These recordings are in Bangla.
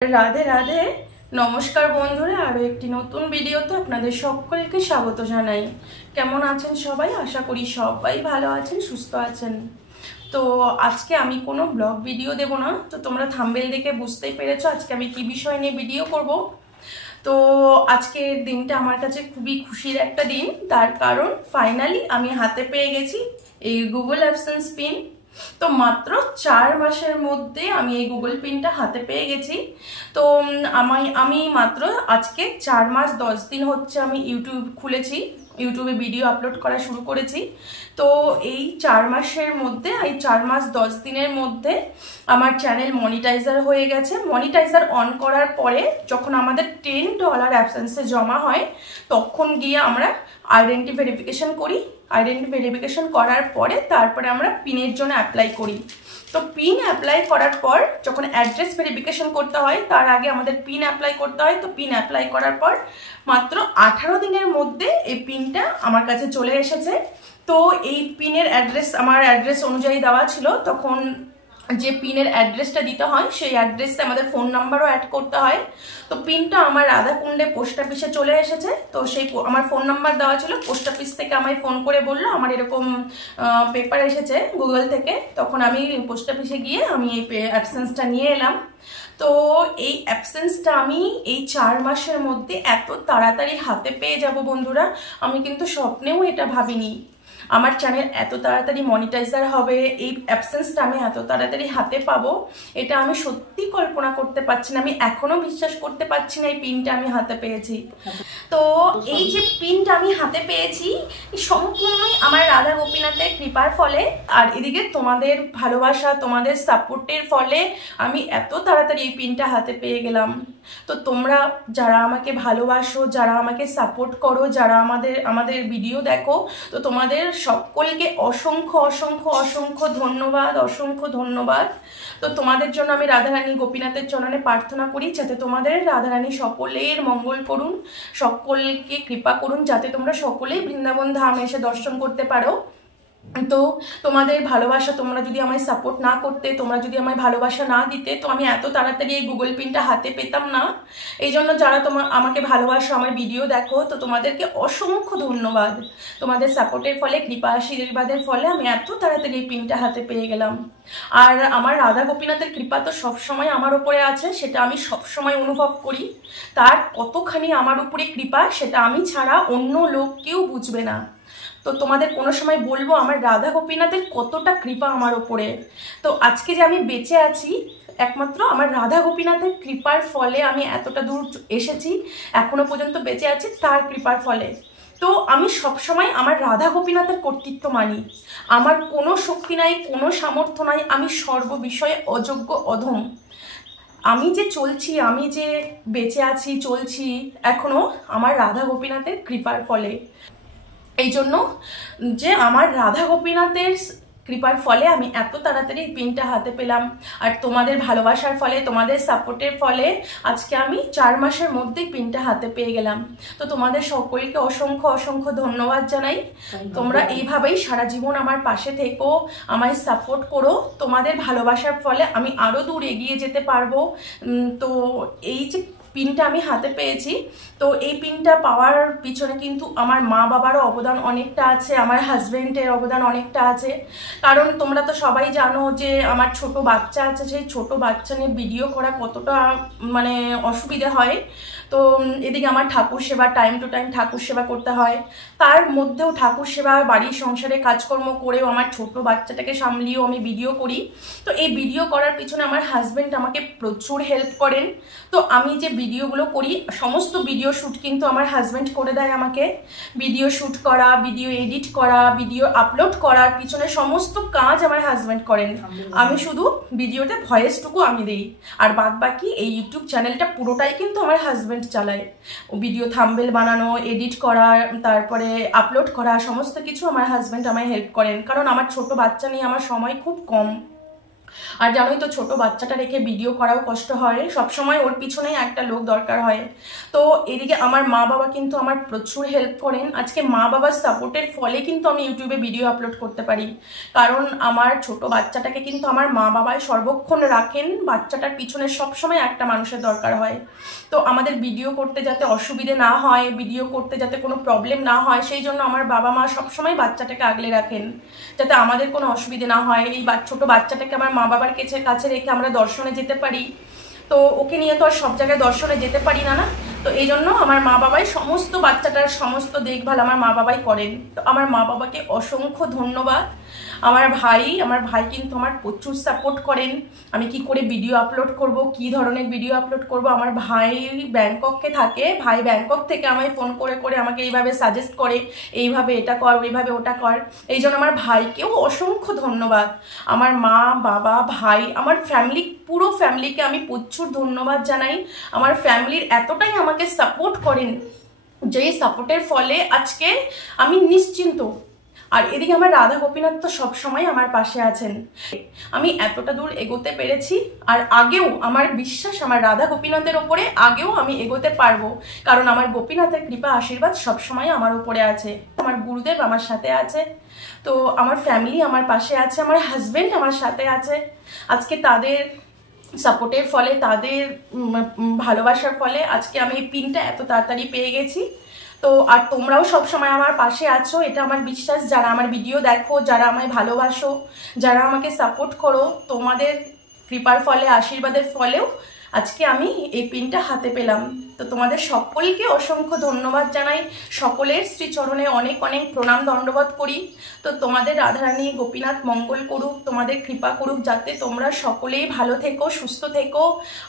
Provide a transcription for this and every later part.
রাধে রাধে। নমস্কার বন্ধুরা, আরও একটি নতুন ভিডিওতে আপনাদের সকলকে স্বাগত জানাই। কেমন আছেন সবাই? আশা করি সবাই ভালো আছেন, সুস্থ আছেন। তো আজকে আমি কোনো ব্লগ ভিডিও দেব না, তো তোমরা থাম্বনেল দেখে বুঝতেই পেরেছো আজকে আমি কি বিষয় নিয়ে ভিডিও করব। তো আজকের দিনটা আমার কাছে খুবই খুশির একটা দিন, তার কারণ ফাইনালি আমি হাতে পেয়ে গেছি এই গুগল অ্যাডসেন্স পিন। তো মাত্র 4 মাসের মধ্যে আমি এই গুগল পিনটা হাতে পেয়ে গেছি। তো আমি মাত্র আজকে 4 মাস 10 দিন হচ্ছে আমি ইউটিউব খুলেছি, ইউটিউবে ভিডিও আপলোড করা শুরু করেছি। তো এই 4 মাসের মধ্যে, এই 4 মাস 10 দিনের মধ্যে আমার চ্যানেল মনিটাইজার হয়ে গেছে। মনিটাইজার অন করার পরে যখন আমাদের $10 অ্যাডসেন্সে জমা হয়, তখন গিয়ে আমরা আইডেন্টি ভেরিফিকেশন করি। আইডেন্টি ভেরিফিকেশন করার পরে তারপরে আমরা পিনের জন্য অ্যাপ্লাই করি। তো পিন অ্যাপ্লাই করার পর যখন অ্যাড্রেস ভেরিফিকেশন করতে হয়, তার আগে আমাদের পিন অ্যাপ্লাই করতে হয়। তো পিন অ্যাপ্লাই করার পর মাত্র 18 দিনের মধ্যে এই পিনটা আমার কাছে চলে এসেছে। তো এই পিনের অ্যাড্রেস আমার অ্যাড্রেস অনুযায়ী দেওয়া ছিল, তখন যে পিনের অ্যাড্রেসটা দিতে হয় সেই অ্যাড্রেসে আমাদের ফোন নাম্বারও অ্যাড করতে হয়। তো পিনটা আমার রাধাকুণ্ডে পোস্ট অফিসে চলে এসেছে। তো সেই আমার ফোন নাম্বার দেওয়া ছিল, পোস্ট অফিস থেকে আমায় ফোন করে বললো আমার এরকম পেপার এসেছে গুগল থেকে। তখন আমি পোস্ট অফিসে গিয়ে আমি এই অ্যাবসেন্সটা নিয়ে এলাম। তো এই অ্যাবসেন্সটা আমি এই 4 মাসের মধ্যে এত তাড়াতাড়ি হাতে পেয়ে যাব বন্ধুরা, আমি কিন্তু স্বপ্নেও এটা ভাবিনি। আমার চ্যানেল এত তাড়াতাড়ি মনিটাইজার হবে, এই অ্যাবসেন্সটা আমি এত তাড়াতাড়ি হাতে পাবো, এটা আমি সত্যি কল্পনা করতে পারছি না। আমি এখনো বিশ্বাস করতে পারছি না এই পিনটা আমি হাতে পেয়েছি। তো এই যে পিনটা আমি হাতে পেয়েছি সম্পূর্ণই আমার রাধা গোপীনাথের কৃপার ফলে, আর এদিকে তোমাদের ভালোবাসা, তোমাদের সাপোর্টের ফলে আমি এত তাড়াতাড়ি এই পিনটা হাতে পেয়ে গেলাম। তো তোমরা যারা আমাকে ভালোবাসো, যারা আমাকে সাপোর্ট করো, যারা আমাদের ভিডিও দেখো, তো তোমাদের সকলকে অসংখ্য অসংখ্য অসংখ্য ধন্যবাদ, অসংখ্য ধন্যবাদ। তো তোমাদের জন্য আমি রাধারানী গোপীনাথের চরণে প্রার্থনা করি যাতে তোমাদের রাধারানী সকলের মঙ্গল করুন, সকলকে কৃপা করুন, যাতে তোমরা সকলেই বৃন্দাবন ধাম এসে দর্শন করতে পারো। তো তোমাদের ভালোবাসা, তোমরা যদি আমায় সাপোর্ট না করতে, তোমরা যদি আমায় ভালোবাসা না দিতে, তো আমি এত তাড়াতাড়ি এই গুগল পিনটা হাতে পেতাম না। এই জন্য যারা আমাকে ভালোবাসো, আমার ভিডিও দেখো, তো তোমাদেরকে অসংখ্য ধন্যবাদ। তোমাদের সাপোর্টের ফলে, কৃপা আশীর্বাদের ফলে আমি এত তাড়াতাড়ি এই পিনটা হাতে পেয়ে গেলাম। আর আমার রাধা গোপীনাথের কৃপা তো সবসময় আমার উপরে আছে, সেটা আমি সবসময় অনুভব করি। তার কতখানি আমার উপরে কৃপা সেটা আমি ছাড়া অন্য লোক কেউ বুঝবে না। তো তোমাদের কোনো সময় বলবো আমার রাধা গোপীনাথের কতটা কৃপা আমার ওপরে। তো আজকে যে আমি বেঁচে আছি একমাত্র আমার রাধা গোপীনাথের কৃপার ফলে, আমি এতটা দূর এসেছি, এখনো পর্যন্ত বেঁচে আছি তার কৃপার ফলে। তো আমি সবসময় আমার রাধা গোপীনাথের কর্তৃত্ব মানি। আমার কোনো শক্তি নাই, কোনো সামর্থ্য নাই, আমি সর্ববিষয়ে অযোগ্য, অধম। আমি যে চলছি, আমি যে বেঁচে আছি, চলছি এখনো আমার রাধা গোপীনাথের কৃপার ফলে। এই জন্য যে আমার রাধা গোপীনাথের কৃপার ফলে আমি এত তাড়াতাড়ি পিনটা হাতে পেলাম, আর তোমাদের ভালোবাসার ফলে, তোমাদের সাপোর্টের ফলে আজকে আমি 4 মাসের মধ্যেই পিনটা হাতে পেয়ে গেলাম। তো তোমাদের সকলকে অসংখ্য অসংখ্য ধন্যবাদ জানাই। তোমরা এইভাবেই সারা জীবন আমার পাশে থেকো, আমায় সাপোর্ট করো। তোমাদের ভালোবাসার ফলে আমি আরও দূর এগিয়ে যেতে পারবো। তো এই যে পিনটা আমি হাতে পেয়েছি, তো এই পিনটা পাওয়ার পিছনে কিন্তু আমার মা বাবারও অবদান অনেকটা আছে, আমার হাজব্যান্ডের অবদান অনেকটা আছে। কারণ তোমরা তো সবাই জানো যে আমার ছোট বাচ্চা আছে, সেই ছোট বাচ্চা নিয়ে ভিডিও করা কতটা মানে অসুবিধা হয়। তো এদিকে আমার ঠাকুর সেবা, টাইম টু টাইম ঠাকুর সেবা করতে হয়, তার মধ্যেও ঠাকুর সেবা, বাড়ির সংসারে কাজকর্ম করেও আমার ছোট বাচ্চাটাকে সামলিয়েও আমি ভিডিও করি। তো এই ভিডিও করার পিছনে আমার হাজব্যান্ড আমাকে প্রচুর হেল্প করেন। তো আমি যে ভিডিওগুলো করি, সমস্ত ভিডিও শ্যুট কিন্তু আমার হাজব্যান্ড করে দেয় আমাকে। ভিডিও শ্যুট করা, ভিডিও এডিট করা, ভিডিও আপলোড করার পিছনে সমস্ত কাজ আমার হাজব্যান্ড করেন। আমি শুধু ভিডিওতে ভয়েসটুকু আমি দিই, আর বাদ বাকি এই ইউটিউব চ্যানেলটা পুরোটাই কিন্তু আমার হাজব্যান্ড চালায়। ও ভিডিও থাম্বনেল বানানো, এডিট করা, তারপরে আপলোড করা, সমস্ত কিছু আমার হাজব্যান্ড আমায় হেল্প করেন। কারণ আমার ছোট বাচ্চা নিয়ে আমার সময় খুব কম। আর জানোই তো ছোট বাচ্চাটা রেখে ভিডিও করাও কষ্ট হয়, সবসময় ওর পিছনেই একটা লোক দরকার হয়। তো এদিকে আমার মা বাবা কিন্তু আমার প্রচুর হেল্প করেন। আজকে মা বাবার সাপোর্টের ফলে কিন্তু আমি ইউটিউবে ভিডিও আপলোড করতে পারি, কারণ আমার ছোট বাচ্চাটাকে কিন্তু আমার মা বাবাই সর্বক্ষণ রাখেন। বাচ্চাটার পিছনে সবসময় একটা মানুষের দরকার হয়। তো আমাদের ভিডিও করতে যাতে অসুবিধে না হয়, ভিডিও করতে যাতে কোনো প্রবলেম না হয়, সেই জন্য আমার বাবা মা সবসময় বাচ্চাটাকে আগলে রাখেন, যাতে আমাদের কোনো অসুবিধে না হয়। এই ছোট বাচ্চাটাকে আমার মা বাবার কাছে রেখে আমরা দর্শনে যেতে পারি, তো ওকে নিয়ে তো আর সব জায়গায় দর্শনে যেতে পারি না। তো এই জন্য আমার মা বাবাই সমস্ত বাচ্চাটার সমস্ত দেখভাল আমার মা বাবাই করেন। তো আমার মা বাবাকে অসংখ্য ধন্যবাদ। আমার ভাই কিন্তু আমার প্রচুর সাপোর্ট করেন। আমি কি করে ভিডিও আপলোড করব, কি ধরনের ভিডিও আপলোড করব। আমার ভাই ব্যাংককে থাকে, ভাই ব্যাংকক থেকে আমায় ফোন করে করে আমাকে এইভাবে সাজেস্ট করে, এইভাবে এটা কর, ওইভাবে ওটা কর। এই জন্য আমার ভাইকেও অসংখ্য ধন্যবাদ। আমার মা বাবা ভাই, আমার ফ্যামিলি, পুরো ফ্যামিলিকে আমি প্রচুর ধন্যবাদ জানাই। আমার ফ্যামিলির এতটাই আমাকে সাপোর্ট করেন, যেই সাপোর্টের ফলে আজকে আমি নিশ্চিন্ত। আর এদিকে আমার রাধা গোপীনাথ তো সবসময় আমার পাশে আছেন। আমি এতটা দূর এগোতে পেরেছি, আর আগেও আমার বিশ্বাস আমার রাধা গোপীনাথের ওপরে আগেও আমি এগোতে পারবো, কারণ আমার গোপীনাথের কৃপা আশীর্বাদ সবসময় আমার উপরে আছে। আমার গুরুদেব আমার সাথে আছে, তো আমার ফ্যামিলি আমার পাশে আছে, আমার হাজবেন্ড আমার সাথে আছে। আজকে তাদের সাপোর্টের ফলে, তাদের ভালোবাসার ফলে আজকে আমি এই পিনটা এত তাড়াতাড়ি পেয়ে গেছি। তো আর তোমরাও সব সময় আমার পাশে আছো, এটা আমার বিশ্বাস। যারা আমার ভিডিও দেখো, যারা আমায় ভালোবাসো, যারা আমাকে সাপোর্ট করো, তোমাদের কৃপার ফলে, আশীর্বাদের ফলেও আজকে আমি এই পিনটা হাতে পেলাম। তো তোমাদের সকলকে অসংখ্য ধন্যবাদ জানাই, সকলের শ্রীচরণে অনেক অনেক প্রণাম দণ্ডবোধ করি। তো তোমাদের রাধারানী গোপীনাথ মঙ্গল করুক, তোমাদের কৃপা করুক, যাতে তোমরা সকলেই ভালো থেকো, সুস্থ থেকো,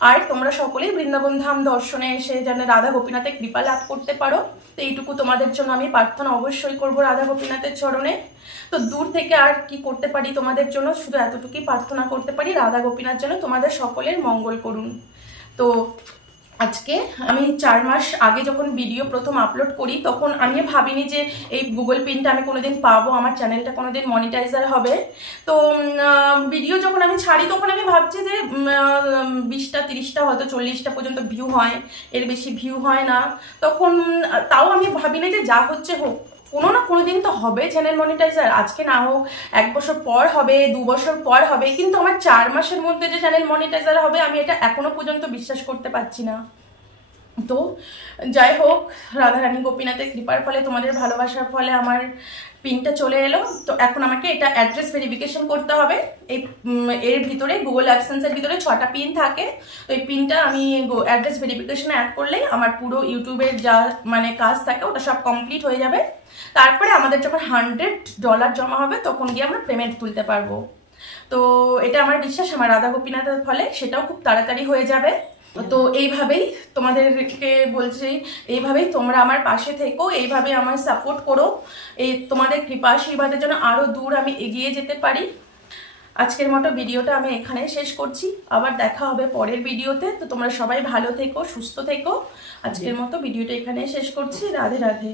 আর তোমরা সকলেই বৃন্দাবন ধাম দর্শনে এসে যেন রাধা গোপীনাথের কৃপা লাভ করতে পারো। তো এইটুকু তোমাদের জন্য আমি প্রার্থনা অবশ্যই করবো রাধা গোপীনাথের চরণে। তো দূর থেকে আর কি করতে পারি তোমাদের জন্য, শুধু এতটুকুই প্রার্থনা করতে পারি, রাধা গোপীনাথ যেন তোমাদের সকলের মঙ্গল করুন। তো আজকে আমি 4 মাস আগে যখন ভিডিও প্রথম আপলোড করি, তখন আমি ভাবিনি যে এই গুগল পিনটা আমি কোনোদিন পাবো, আমার চ্যানেলটা কোনোদিন মনিটাইজার হবে। তো ভিডিও যখন আমি ছাড়ি, তখন আমি ভাবছি যে 20টা 30টা হয়তো 40টা পর্যন্ত ভিউ হয়, এর বেশি ভিউ হয় না। তখন তাও আমি ভাবিনি যে যা হচ্ছে হোক, কোনো না কোনো দিন তো হবে চ্যানেল মনিটাইজার, আজকে না হোক 1 বছর পর হবে, 2 বছর পর হবে, কিন্তু আমার 4 মাসের মধ্যে যে চ্যানেল মনিটাইজার হবে, আমি এটা এখনো পর্যন্ত বিশ্বাস করতে পারছি না। তো যাই হোক, রাধারানী গোপীনাথের কৃপার ফলে, তোমাদের ভালোবাসার ফলে আমার পিনটা চলে এলো। তো এখন আমাকে এটা অ্যাড্রেস ভেরিফিকেশন করতে হবে। এর ভিতরে গুগল অ্যাডসেন্সের ভিতরে 6টা পিন থাকে। তো এই পিনটা আমি অ্যাড্রেস ভেরিফিকেশনে অ্যাড করলেই আমার পুরো ইউটিউবের যা মানে কাজ থাকে ওটা সব কমপ্লিট হয়ে যাবে। তারপরে আমাদের যখন $100 জমা হবে, তখন গিয়ে আমরা পেমেন্ট তুলতে পারবো। তো এটা আমার বিশ্বাস আমার রাধা গোপীনাথের ফলে সেটাও খুব তাড়াতাড়ি হয়ে যাবে। তো এইভাবেই তোমাদেরকে বলছি, এইভাবেই তোমরা আমার পাশে থেকো, এইভাবে আমার সাপোর্ট করো, এই তোমাদের কৃপা আশীর্বাদের জন্য আরো দূর আমি এগিয়ে যেতে পারি। আজকের মতো ভিডিওটা আমি এখানে শেষ করছি, আবার দেখা হবে পরের ভিডিওতে। তো তোমরা সবাই ভালো থেকো, সুস্থ থেকো। আজকের মতো ভিডিওটা এখানে শেষ করছি। রাধে রাধে।